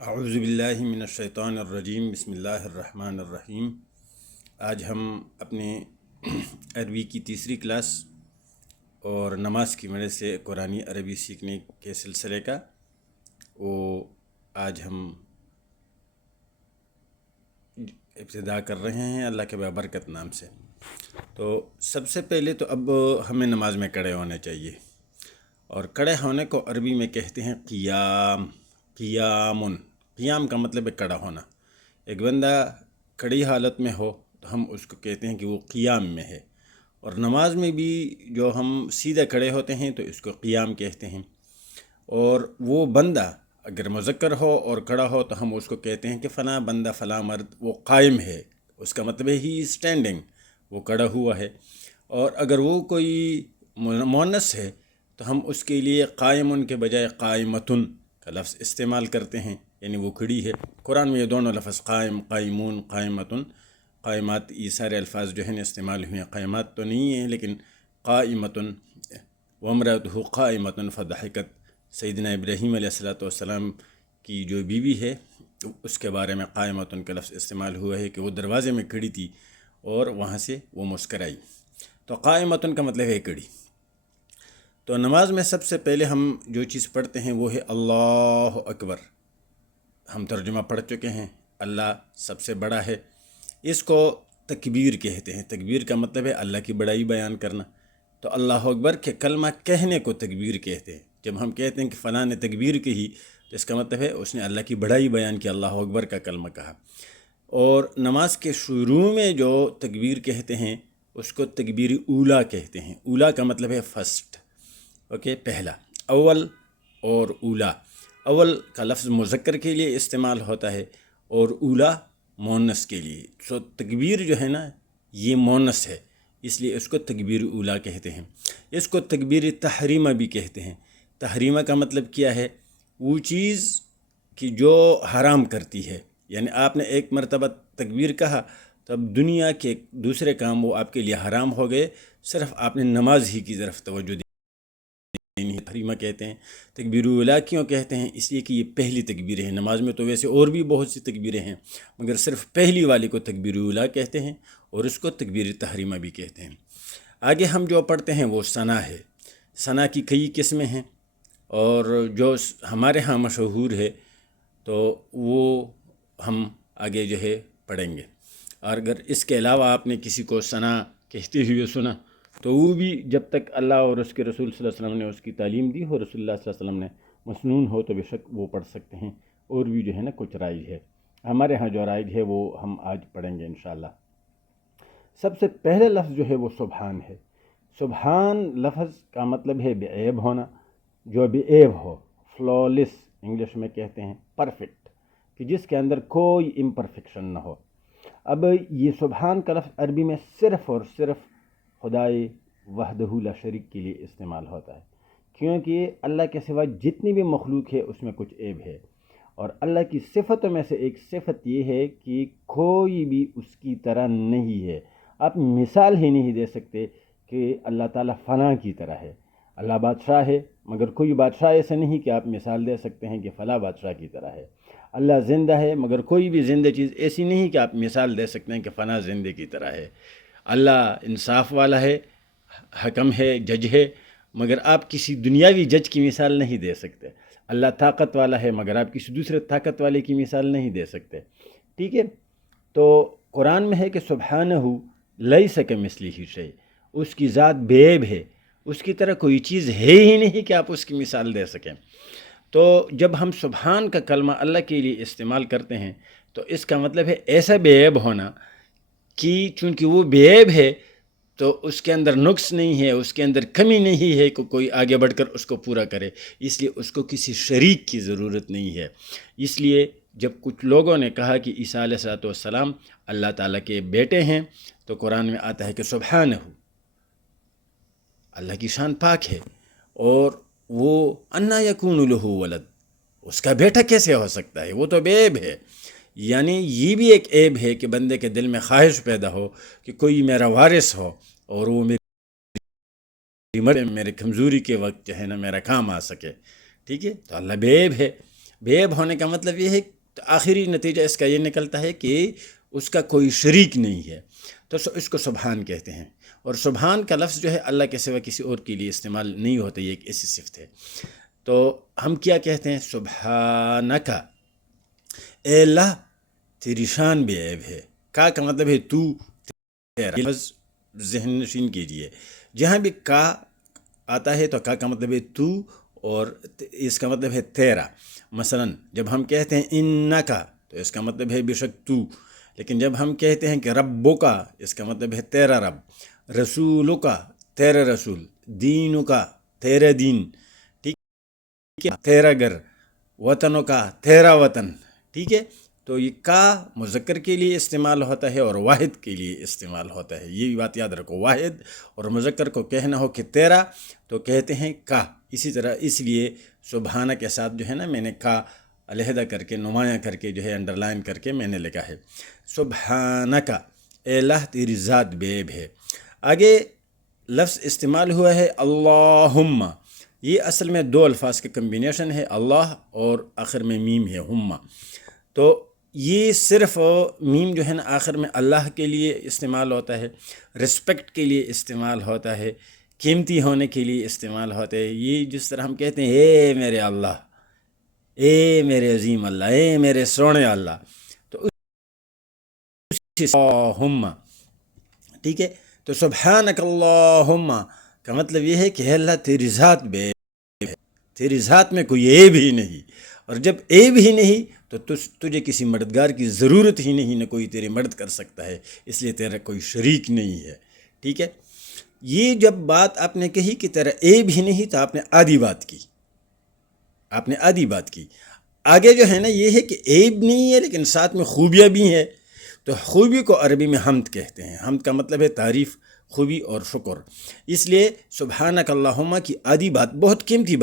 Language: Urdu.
اعوذ باللہ من الشیطان الرجیم، بسم اللہ الرحمن الرحیم۔ آج ہم اپنے عربی کی تیسری کلاس اور نماز کی مدد سے قرآن عربی سیکھنے کے سلسلے کا آج ہم ابتدا کر رہے ہیں اللہ کے بابرکت نام سے۔ تو سب سے پہلے تو اب ہمیں نماز میں کھڑے ہونے چاہیے، اور کھڑے ہونے کو عربی میں کہتے ہیں قیام۔ قیام کا مطلب ہے کھڑا ہونا۔ ایک بندہ کھڑی حالت میں ہو تو ہم اس کو کہتے ہیں کہ وہ قیام میں ہے، اور نماز میں بھی جو ہم سیدھے کھڑے ہوتے ہیں تو اس کو قیام کہتے ہیں۔ اور وہ بندہ اگر مذکر ہو اور کھڑا ہو تو ہم اس کو کہتے ہیں کہ فلاں بندہ فلاں مرد وہ قائم ہے، اس کا مطلب ہے ہی اسٹینڈنگ، وہ کھڑا ہوا ہے۔ اور اگر وہ کوئی مؤنث ہے تو ہم اس کے لیے قائم کے بجائے قائمتن کا لفظ استعمال کرتے ہیں، یعنی وہ کھڑی ہے۔ قرآن میں یہ دونوں لفظ قائم، قائمون، قائمتن، قائمات، یہ سارے الفاظ جو ہیں استعمال ہوئے ہیں۔ قائمات تو نہیں ہیں لیکن قائمتن، وامرأتہ قائمتن فضحکت، سیدنا ابراہیم علیہ السلام کی جو بیوی ہے اس کے بارے میں قائمتن کا لفظ استعمال ہوا ہے کہ وہ دروازے میں کھڑی تھی اور وہاں سے وہ مسکرائی۔ تو قائمتن کا مطلب ہے کھڑی۔ تو نماز میں سب سے پہلے ہم جو چیز پڑھتے ہیں وہ ہے اللہ اکبر۔ ہم ترجمہ پڑھ چکے ہیں، اللہ سب سے بڑا ہے۔ اس کو تکبیر کہتے ہیں۔ تکبیر کا مطلب ہے اللہ کی بڑائی بیان کرنا۔ تو اللہ اکبر کے کلمہ کہنے کو تکبیر کہتے ہیں۔ جب ہم کہتے ہیں کہ فلاں نے تکبیر کہی تو اس کا مطلب ہے اس نے اللہ کی بڑائی بیان کی، اللہ اکبر کا کلمہ کہا۔ اور نماز کے شروع میں جو تکبیر کہتے ہیں اس کو تکبیر اولا کہتے ہیں۔ اولا کا مطلب ہے فرسٹ، پہلا، اول اور اولا۔ اول کا لفظ مذکر کے لیے استعمال ہوتا ہے اور اولا مؤنث کے لیے۔ سو تکبیر جو ہے نا یہ مؤنث ہے، اس لیے اس کو تکبیر اولا کہتے ہیں۔ اس کو تکبیر تحریمہ بھی کہتے ہیں۔ تحریمہ کا مطلب کیا ہے؟ وہ چیز کہ جو حرام کرتی ہے، یعنی آپ نے ایک مرتبہ تکبیر کہا تو اب دنیا کے دوسرے کام وہ آپ کے لیے حرام ہو گئے، صرف آپ نے نماز ہی کی طرف توجہ دی۔ تحریمہ کہتے ہیں۔ تکبیر اولا کیوں کہتے ہیں؟ اس لیے کہ یہ پہلی تکبیر ہے۔ نماز میں تو ویسے اور بھی بہت سی تکبیریں ہیں، مگر صرف پہلی والی کو تکبیر اولا کہتے ہیں اور اس کو تکبیر تحریمہ بھی کہتے ہیں۔ آگے ہم جو پڑھتے ہیں وہ ثنا ہے۔ ثنا کی کئی قسمیں ہیں، اور جو ہمارے ہاں مشہور ہے تو وہ ہم آگے جو ہے پڑھیں گے۔ اور اگر اس کے علاوہ آپ نے کسی کو ثنا کہتے ہوئے سنا تو وہ بھی جب تک اللہ اور اس کے رسول صلی اللہ علیہ وسلم نے اس کی تعلیم دی ہو، رسول اللہ صلی اللہ علیہ وسلم نے مسنون ہو، تو بے شک وہ پڑھ سکتے ہیں۔ اور بھی جو ہے نا کچھ رائج ہے، ہمارے ہاں جو رائج ہے وہ ہم آج پڑھیں گے انشاءاللہ۔ سب سے پہلے لفظ جو ہے وہ سبحان ہے۔ سبحان لفظ کا مطلب ہے بے عیب ہونا، جو بے عیب ہو، فلالس انگلش میں کہتے ہیں، پرفیکٹ، کہ جس کے اندر کوئی امپرفیکشن نہ ہو۔ اب یہ سبحان کا لفظ عربی میں صرف اور صرف خدائے وحدہ لا شریک کے لیے استعمال ہوتا ہے، کیونکہ اللہ کے سوا جتنی بھی مخلوق ہے اس میں کچھ عیب ہے، اور اللہ کی صفتوں میں سے ایک صفت یہ ہے کہ کوئی بھی اس کی طرح نہیں ہے۔ آپ مثال ہی نہیں دے سکتے کہ اللہ تعالیٰ فلاں کی طرح ہے۔ اللہ بادشاہ ہے، مگر کوئی بادشاہ ایسا نہیں کہ آپ مثال دے سکتے ہیں کہ فلاں بادشاہ کی طرح ہے۔ اللہ زندہ ہے، مگر کوئی بھی زندہ چیز ایسی نہیں کہ آپ مثال دے سکتے ہیں کہ فلاں زندے کی طرح ہے۔ اللہ انصاف والا ہے، حکم ہے، جج ہے، مگر آپ کسی دنیاوی جج کی مثال نہیں دے سکتے۔ اللہ طاقت والا ہے، مگر آپ کسی دوسرے طاقت والے کی مثال نہیں دے سکتے۔ ٹھیک ہے؟ تو قرآن میں ہے کہ سبحانہ لیس کمثلہ شیء، اس کی ذات بے عیب ہے، اس کی طرح کوئی چیز ہے ہی نہیں کہ آپ اس کی مثال دے سکیں۔ تو جب ہم سبحان کا کلمہ اللہ کے لیے استعمال کرتے ہیں تو اس کا مطلب ہے ایسا بے عیب ہونا کہ چونکہ وہ بے عیب ہے تو اس کے اندر نقص نہیں ہے، اس کے اندر کمی نہیں ہے کہ کوئی آگے بڑھ کر اس کو پورا کرے، اس لیے اس کو کسی شریک کی ضرورت نہیں ہے۔ اس لیے جب کچھ لوگوں نے کہا کہ عیسیٰ علیہ السلام اللہ تعالیٰ کے بیٹے ہیں تو قرآن میں آتا ہے کہ سبحانہ، اللہ کی شان پاک ہے، اور وہ انا یکون لہ ولد، اس کا بیٹا کیسے ہو سکتا ہے، وہ تو بے عیب ہے۔ یعنی یہ بھی ایک عیب ہے کہ بندے کے دل میں خواہش پیدا ہو کہ کوئی میرا وارث ہو اور وہ میرے کمزوری کے وقت جو ہے نا میرا کام آ سکے۔ ٹھیک ہے؟ تو اللہ بے عیب ہے۔ بے عیب ہونے کا مطلب یہ ہے تو آخری نتیجہ اس کا یہ نکلتا ہے کہ اس کا کوئی شریک نہیں ہے، تو اس کو سبحان کہتے ہیں۔ اور سبحان کا لفظ جو ہے اللہ کے سوا کسی اور کے لیے استعمال نہیں ہوتا، یہ ایک ایسی صفت ہے۔ تو ہم کیا کہتے ہیں؟ سبحانک، اے اللہ تیری شان بے عیب ہے۔ کا مطلب ہے تو، تیرا۔ یہ لفظ ذہن نشین کیجیے، جہاں بھی کا آتا ہے تو کا مطلب ہے تو، اور اس کا مطلب ہے تیرا۔ مثلا جب ہم کہتے ہیں انکا تو اس کا مطلب ہے بے شک تو، لیکن جب ہم کہتے ہیں کہ ربکا اس کا مطلب ہے تیرا رب، رسولکا تیرا رسول، دینکا تیرا دین، ٹھیک ہے، تیرا گھر، وطنوں کا تیرا وطن، ٹھیک ہے۔ تو یہ کا مذکر کے لیے استعمال ہوتا ہے اور واحد کے لیے استعمال ہوتا ہے، یہ بات یاد رکھو۔ واحد اور مذکر کو کہنا ہو کہ تیرا تو کہتے ہیں کا۔ اسی طرح اس لیے سبحانہ کے ساتھ جو ہے نا میں نے کا علیحدہ کر کے نمایاں کر کے جو ہے انڈر لائن کر کے میں نے لکھا ہے، سبحانک اے اللہ تیری ذات بے عیب ہے۔ آگے لفظ استعمال ہوا ہے اللہم، یہ اصل میں دو الفاظ کے کمبینیشن ہے، اللہ اور آخر میں میم ہے ہما۔ تو یہ صرف میم جو ہے نا آخر میں اللہ کے لیے استعمال ہوتا ہے، رسپیکٹ کے لیے استعمال ہوتا ہے، قیمتی ہونے کے لیے استعمال ہوتا ہے۔ یہ جس طرح ہم کہتے ہیں اے میرے اللہ، اے میرے عظیم اللہ، اے میرے سونے اللہ، تو اللہم، ٹھیک ہے۔ تو سبحانک اللہم کا مطلب یہ ہے کہ اے اللہ تیری ذات بے عیب ہے، تیری ذات میں کوئی عیب ہی نہیں، اور جب عیب ہی نہیں تو تجھے کسی مددگار کی ضرورت ہی نہیں، نہ کوئی تیری مدد کر سکتا ہے، اس لیے تیرا کوئی شریک نہیں ہے، ٹھیک ہے۔ یہ جب بات آپ نے کہی کہ تیرا عیب ہی نہیں تو آپ نے آدھی بات کی، آپ نے آدھی بات کی۔ آگے جو ہے نا یہ ہے کہ عیب نہیں ہے لیکن ساتھ میں خوبیاں بھی ہیں، تو خوبی کو عربی میں حمد کہتے ہیں۔ حمد کا مطلب ہے تعریف، خوبی اور شکر۔ اس لیے سبحانک اللہم کی آدھی بات بہت قیمتی بات